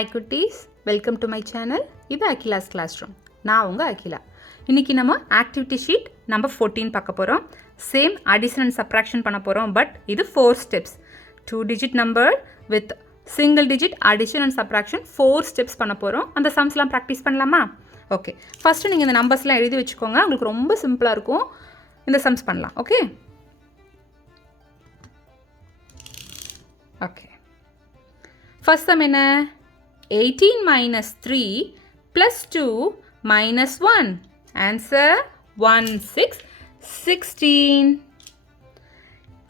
Hi cuties, welcome to my channel. இது Akila's Classroom. நான் உங்க Akila. இன்னைக்கு நம்ம activity sheet number 14 பார்க்க போறோம். Same addition and subtraction பண்ண போறோம், but இது 4 steps. 2 digit number with single digit addition and subtraction 4 steps பண்ண போறோம். அந்த sumsலாம் practice பண்ணலாமா? Okay. First நீங்க இந்த நம்பர்ஸ்லாம் எழுதி வெச்சுக்கோங்க. உங்களுக்கு ரொம்ப சிம்பிளா இருக்கும். இந்த sums பண்ணலாம். Okay? Okay. First sum என்ன? 18 minus 3 plus 2 minus 1. Answer 1, 6, 16.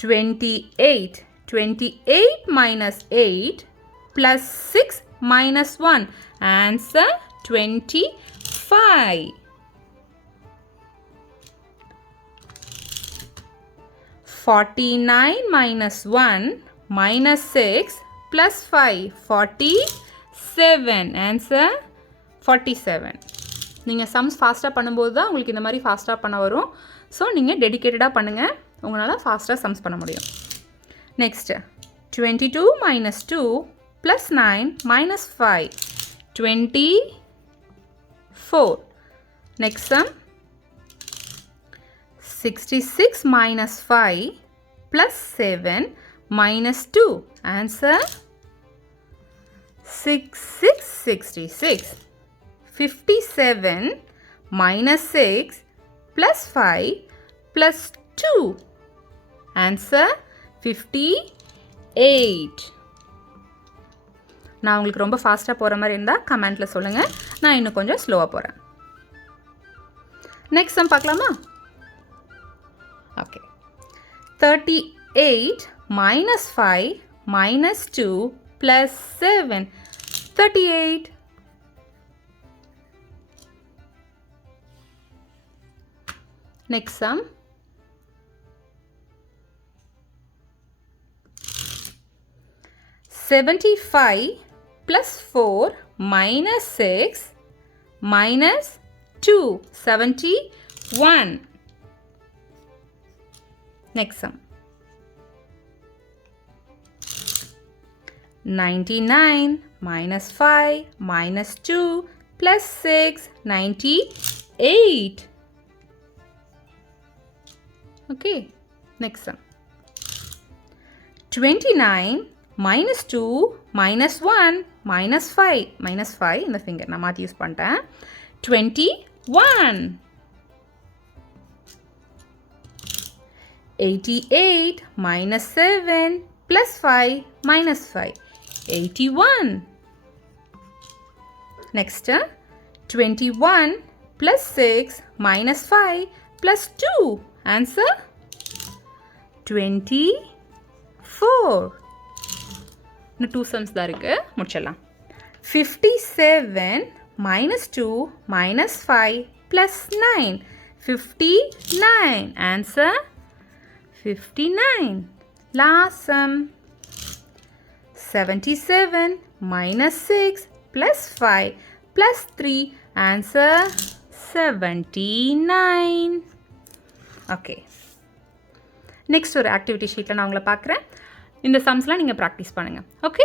28. 28 minus 8 plus 6 minus 1. Answer 25. 49 minus 1 minus 6 plus 5. 47. Answer 47. நீங்கள் sums ஃபாஸ்ட்டாக பண்ணும்போது தான் உங்களுக்கு இந்த மாதிரி ஃபாஸ்ட்டாக பண்ண வரும். ஸோ நீங்கள் டெடிக்கேட்டடாக பண்ணுங்கள், உங்களால் ஃபாஸ்ட்டாக sums பண்ண முடியும். நெக்ஸ்ட் 22 minus 2 plus 9 minus 5. 24. Next sum 66 minus 5 plus 7 minus 2. Answer 66. 57 minus 6 plus 5 plus 2. Answer 58. நான் உங்களுக்கு ரொம்ப ஃபாஸ்ட்டாக போகிற மாதிரி இருந்தால் கமெண்ட்டில் சொல்லுங்கள், நான் இன்னும் கொஞ்சம் ஸ்லோவாக போகிறேன். நெக்ஸ்ட் சம் பார்க்கலாமா? ஓகே. 38 minus 5 minus 2 plus 7. 38. Next sum. 75 plus 4 minus 6 minus 2. 71. Next sum. 99 minus 5 minus 2 plus 6. 98. Okay. Next sum. 29 minus 2 minus 1 minus 5. Minus 5 இந்த finger நான் மாற்றி யூஸ் பண்ணிட்டேன். 21. 88 minus 7 plus 5 minus 5. 81. Next 21 plus 6 minus 5 plus 2. Answer 24. இன்னும் 2 sums தான் இருக்கு, முடிச்சிடலாம். 57 minus 2 minus 5 plus 9. 59. Answer 59. Last sum. 77 minus 6 plus 5 plus 3. Answer 79. ஓகே. நெக்ஸ்ட் ஒரு ஆக்டிவிட்டி ஷீட்டில் நான் உங்களை பார்க்குறேன். இந்த சம்ஸ்லாம் நீங்கள் ப்ராக்டிஸ் பண்ணுங்கள். ஓகே.